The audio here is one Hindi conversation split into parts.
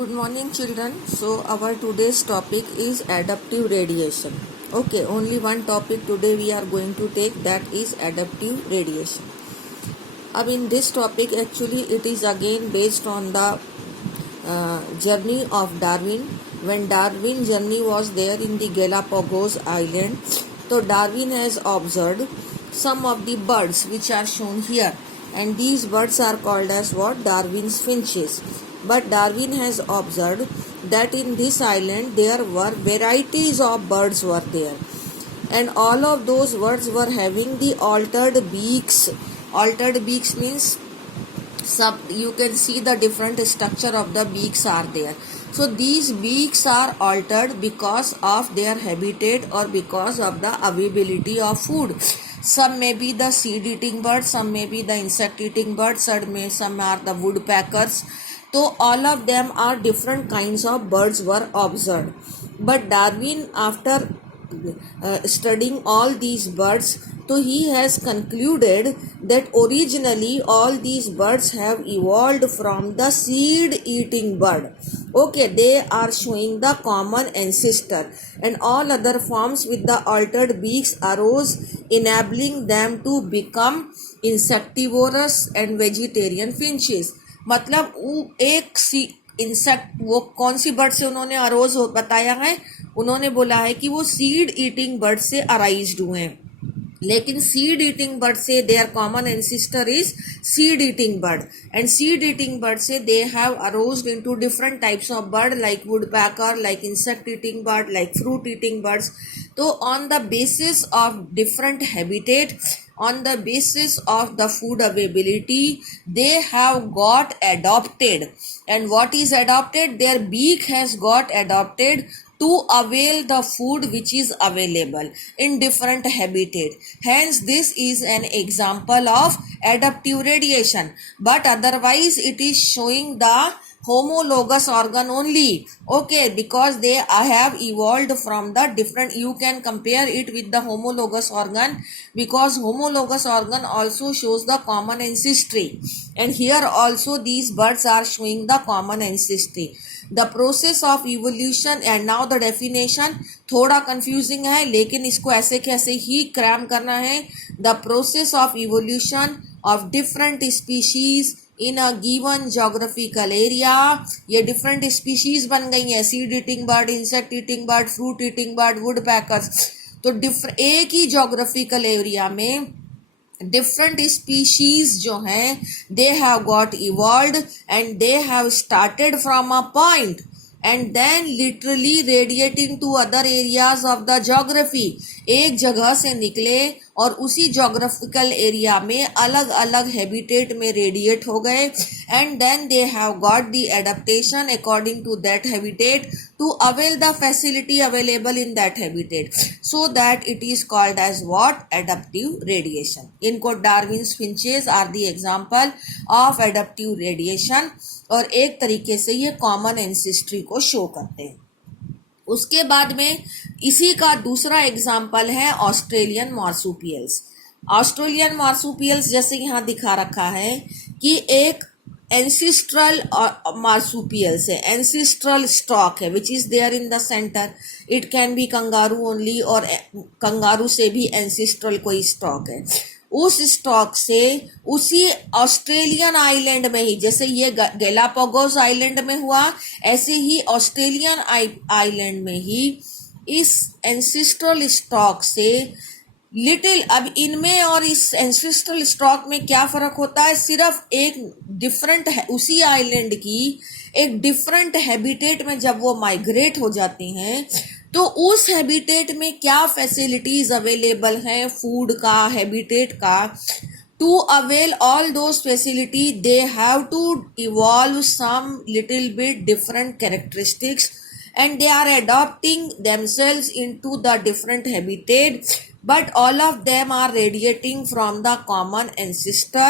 Good morning, children. So, our today's topic is adaptive radiation. Okay, only one topic today we are going to take, that is adaptive radiation. In this topic, actually, it is again based on the journey of Darwin. When Darwin journey was there in the Galapagos Island, so Darwin has observed some of the birds which are shown here, and these birds are called as what? Darwin's finches. But Darwin has observed that in this island there were varieties of birds were there, and all of those birds were having the altered beaks. Altered beaks means you can see the different structure of the beaks are there. So these beaks are altered because of their habitat or because of the availability of food. Some may be the seed eating birds, some may be the insect eating birds, some are the woodpeckers. So all of them are different kinds of birds were observed. But Darwin, after studying all these birds, so he has concluded that originally all these birds have evolved from the seed eating bird. Okay, they are showing the common ancestor, and all other forms with the altered beaks arose, enabling them to become insectivorous and vegetarian finches. मतलब वो एक इंसेक्ट, वो कौन सी बर्ड से उन्होंने अरोज बताया है? उन्होंने बोला है कि वो सीड ईटिंग बर्ड से अराइज्ड हुए हैं, लेकिन सीड ईटिंग बर्ड से their common ancestor is seed eating bird, and seed eating bird से they have arose into different types of bird like woodpecker, like insect eating bird, like fruit eating birds. तो on the basis of different habitat, on the basis of the food availability, they have got adopted. And what is adopted? Their beak has got adopted to avail the food which is available in different habitat. Hence, this is an example of adaptive radiation. But otherwise, it is showing the homologous organ only. Okay, because they have evolved from the different, you can compare it with the homologous organ, because homologous organ also shows the common ancestry, and here also these birds are showing the common ancestry. The process of evolution, and now the definition थोड़ा confusing है, लेकिन इसको ऐसे कैसे ही क्रैम करना है. The process of evolution of different species in a given geographical area. ये different species बन गई हैं, seed eating bird, insect eating bird, fruit eating bird, woodpeckers. तो एक ही geographical area में different species जो हैं, they have got evolved and they have started from a point and then literally radiating to other areas of the geography. एक जगह से निकले और उसी जोग्राफिकल एरिया में अलग अलग हैबिटेट में रेडिएट हो गए, and then they have got the adaptation according to that habitat to avail the facility available in that habitat, so that it is called as what? Adaptive radiation. इनको Darwin's finches are the example of adaptive radiation, और एक तरीके से ये कॉमन एंसेस्ट्री को शो करते हैं. उसके बाद में इसी का दूसरा एग्जाम्पल है ऑस्ट्रेलियन मार्सुपियल्स. ऑस्ट्रेलियन मार्सुपियल्स जैसे यहाँ दिखा रखा है कि एक एंसिस्ट्रल मार्सुपियल्स है, एंसिस्ट्रल स्टॉक है which is there in the centre. It can be kangaroo only, और कंगारू से भी एंसिस्ट्रल कोई स्टॉक है. उस स्टॉक से उसी ऑस्ट्रेलियन आइलैंड में ही, जैसे ये गैलापागोस आइलैंड में हुआ, ऐसे ही ऑस्ट्रेलियन आइलैंड में ही इस एंसिस्ट्रल स्टॉक से लिटिल, अब इनमें और इस एंसिस्ट्रल स्टॉक में क्या फर्क होता है? सिर्फ एक डिफरेंट है, उसी आइलैंड की एक डिफरेंट हैबिटेट में जब वो माइग्रेट हो जाते हैं, तो उस हैबिटेट में क्या फैसिलिटीज अवेलेबल हैं फूड का, हैबिटेट का. To avail all those facility they have to evolve some little bit different characteristics, and they are adopting themselves into the different habitat, but all of them are radiating from the common ancestor.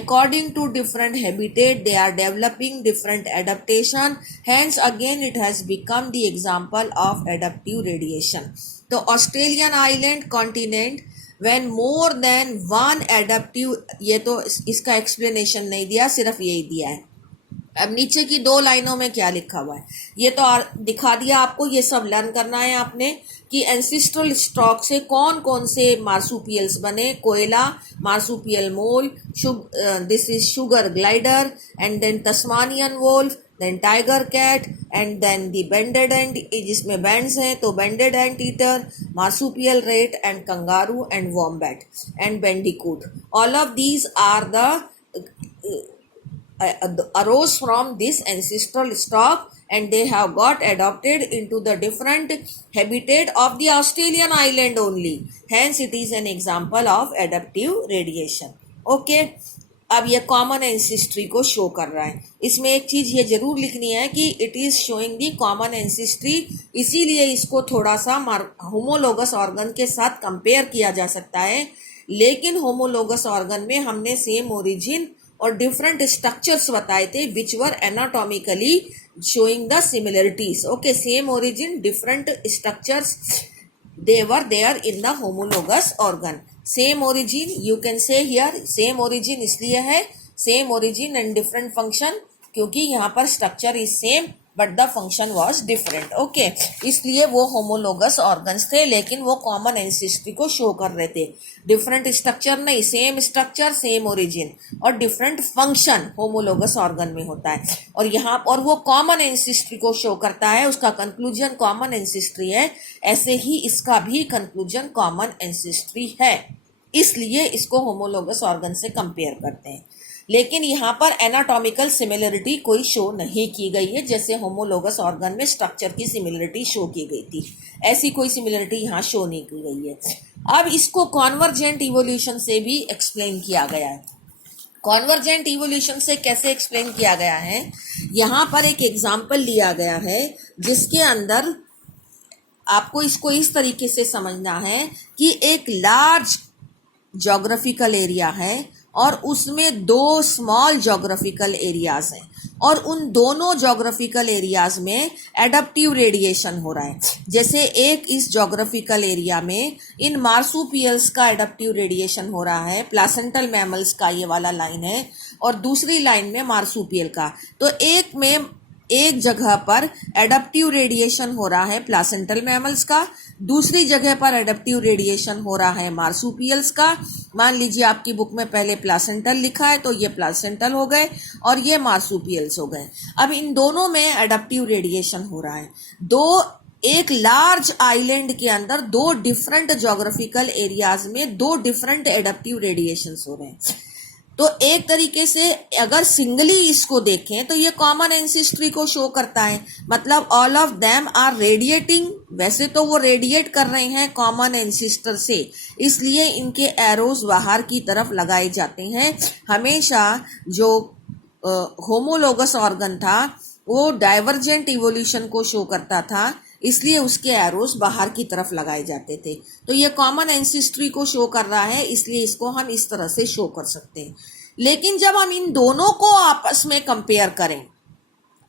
According to different habitat, they are developing different adaptation. Hence again it has become the example of adaptive radiation. So Australian island continent, when more than one adaptive, ये तो इसका explanation नहीं दिया, सिर्फ यही दिया है. अब नीचे की 2 लाइनों में क्या लिखा हुआ है ये तो दिखा दिया आपको, ये सब लर्न करना है आपने कि एंसिस्ट्रल स्टॉक से कौन कौन से मार्सुपियल्स बने। Koala marsupial mole, this is sugar glider, and then Tasmanian wolf, then tiger cat, and then the banded ant, जिसमें बैंड्स हैं तो banded anteater, marsupial rat and kangaroo and wombat and bandicoot. All of these are the arose from this ancestral stock, and they have got adopted into the different habitat of the Australian island only. Hence it is an example of adaptive radiation. Okay, अब ये कॉमन एंसिस्ट्री को शो कर रहा है। इसमें एक चीज ये जरूर लिखनी है कि it is showing the common ancestry, इसीलिए इसको थोड़ा सा होमोलोगस ऑर्गन के साथ कंपेयर किया जा सकता है। लेकिन होमोलोगस ऑर्गन में हमने सेम ओरिजिन और डिफरेंट स्ट्रक्चर्स बताए थे which were anatomically showing the similarities. Okay, same origin different structures, they were there in the homologous organ. Same origin, you can say here same origin इसलिए है same origin and different function, क्योंकि यहाँ पर structure is same but the function was different. okay, इसलिए वो homologous organs थे, लेकिन वो common ancestry को show कर रहे थे। different structure नहीं, same structure same origin और different function homologous organ में होता है। और यहाँ और वो common ancestry को show करता है, उसका conclusion common ancestry है। ऐसे ही इसका भी conclusion common ancestry है, इसलिए इसको homologous organ से compare करते हैं। लेकिन यहाँ पर एनाटॉमिकल सिमिलरिटी कोई शो नहीं की गई है, जैसे होमोलोगस ऑर्गन में स्ट्रक्चर की सिमिलरिटी शो की गई थी, ऐसी कोई सिमिलरिटी यहाँ शो नहीं की गई है। अब इसको कॉन्वर्जेंट इवोल्यूशन से भी एक्सप्लेन किया गया है। कॉन्वर्जेंट इवोल्यूशन से कैसे एक्सप्लेन किया गया है, यहाँ पर एक एग्जाम्पल लिया गया है जिसके अंदर आपको इसको इस तरीके से समझना है कि एक लार्ज ज्योग्राफिकल एरिया है और उसमें 2 स्मॉल ज्योग्राफिकल एरियाज हैं, और उन दोनों ज्योग्राफिकल एरियाज में एडप्टिव रेडिएशन हो रहा है। जैसे एक इस ज्योग्राफिकल एरिया में इन मार्सुपियल्स का एडप्टिव रेडिएशन हो रहा है, प्लासेंटल मैमल्स का ये वाला लाइन है, और दूसरी लाइन में मार्सुपियल का। तो एक जगह पर एडप्टिव रेडिएशन हो रहा है प्लासेंटल मैमल्स का, दूसरी जगह पर एडप्टिव रेडिएशन हो रहा है मार्सुपियल्स का। मान लीजिए आपकी बुक में पहले प्लासेंटल लिखा है तो ये प्लासेंटल हो गए और ये मार्सुपियल्स हो गए। अब इन दोनों में एडप्टिव रेडिएशन हो रहा है। एक लार्ज आइलैंड के अंदर 2 डिफरेंट ज्योग्राफिकल एरियाज में 2 डिफरेंट एडप्टिव रेडिएशंस हो रहे हैं। तो एक तरीके से अगर सिंगली इसको देखें तो ये कॉमन एंसिस्ट्री को शो करता है, मतलब all of them are radiating. वैसे तो वो रेडिएट कर रहे हैं कॉमन एंसिस्टर से, इसलिए इनके एरोज बाहर की तरफ लगाए जाते हैं। हमेशा जो होमोलोगस ऑर्गन था वो डाइवर्जेंट इवोल्यूशन को शो करता था, इसलिए उसके एरोस बाहर की तरफ लगाए जाते थे। तो ये कॉमन एंसिस्ट्री को शो कर रहा है, इसलिए इसको हम इस तरह से शो कर सकते हैं। लेकिन जब हम इन दोनों को आपस में कंपेयर करें,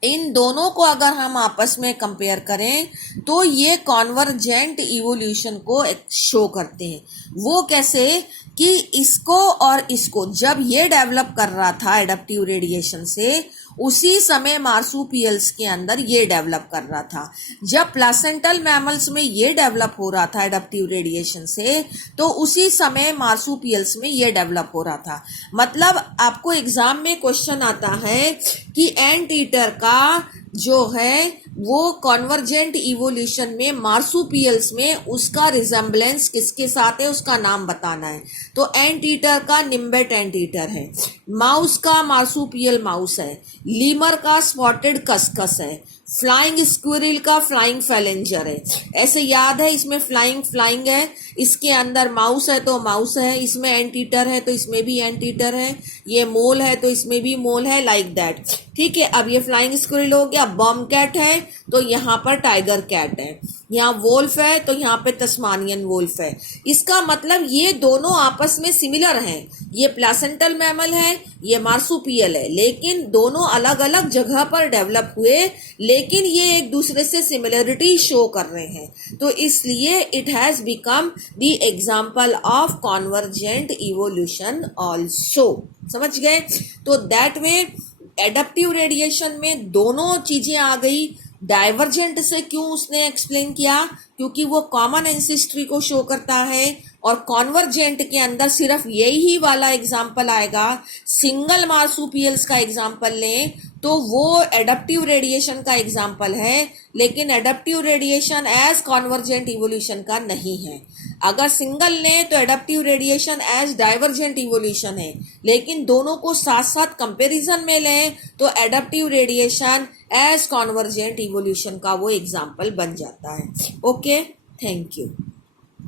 इन दोनों को अगर हम आपस में कंपेयर करें तो ये कॉन्वर्जेंट इवोल्यूशन को शो करते हैं। वो कैसे कि इसको और इसको जब ये डेवलप कर रहा था एडप्टिव रेडिएशन से, उसी समय मार्सुपियल्स के अंदर ये डेवलप कर रहा था। जब प्लासेंटल मैमल्स में ये डेवलप हो रहा था एडप्टिव रेडिएशन से, तो उसी समय मार्सुपियल्स में ये डेवलप हो रहा था। मतलब आपको एग्जाम में क्वेश्चन आता है कि एंट ईटर का जो है वो कॉन्वर्जेंट इवोल्यूशन में मार्सुपियल्स में उसका रिजेम्बलेंस किसके साथ है, उसका नाम बताना है। तो एंट ईटर का निम्बेट एंट ईटर है, माउस का मार्सुपियल माउस है, लीमर का स्पॉटेड कस्कस है, फ्लाइंग स्क्विरल का फ्लाइंग फैलेंजर है। ऐसे याद है, इसमें फ्लाइंग है, इसके अंदर माउस है तो माउस है, इसमें एंट ईटर है तो इसमें भी एंट ईटर है, ये मोल है तो इसमें भी मोल है, लाइक दैट। ठीक है, अब ये फ्लाइंग स्क्विरल हो गया। बॉम कैट है तो यहाँ पर टाइगर कैट है, यहाँ वोल्फ है तो यहाँ पे तस्मानियन वोल्फ है। इसका मतलब ये दोनों आपस में सिमिलर हैं। ये प्लासेंटल मैमल है, ये मार्सुपियल है, लेकिन दोनों अलग अलग जगह पर डेवलप हुए, लेकिन ये एक दूसरे से सिमिलरिटी शो कर रहे हैं। तो इसलिए it has become the example of convergent evolution also. समझ गए? तो दैट वे एडप्टिव रेडिएशन में दोनों चीजें आ गई। डाइवर्जेंट से क्यों उसने एक्सप्लेन किया, क्योंकि वो कॉमन एंसेस्ट्री को शो करता है, और कॉन्वर्जेंट के अंदर सिर्फ यही वाला एग्जाम्पल आएगा। सिंगल मार्सुपियल्स का एग्जाम्पल लें तो वो एडप्टिव रेडिएशन का एग्जाम्पल है, लेकिन adaptive radiation as convergent evolution का नहीं है। अगर सिंगल लें तो adaptive radiation as divergent evolution है, लेकिन दोनों को साथ साथ कंपैरिजन में लें तो adaptive radiation as convergent evolution का वो एग्जाम्पल बन जाता है। Okay, thank you.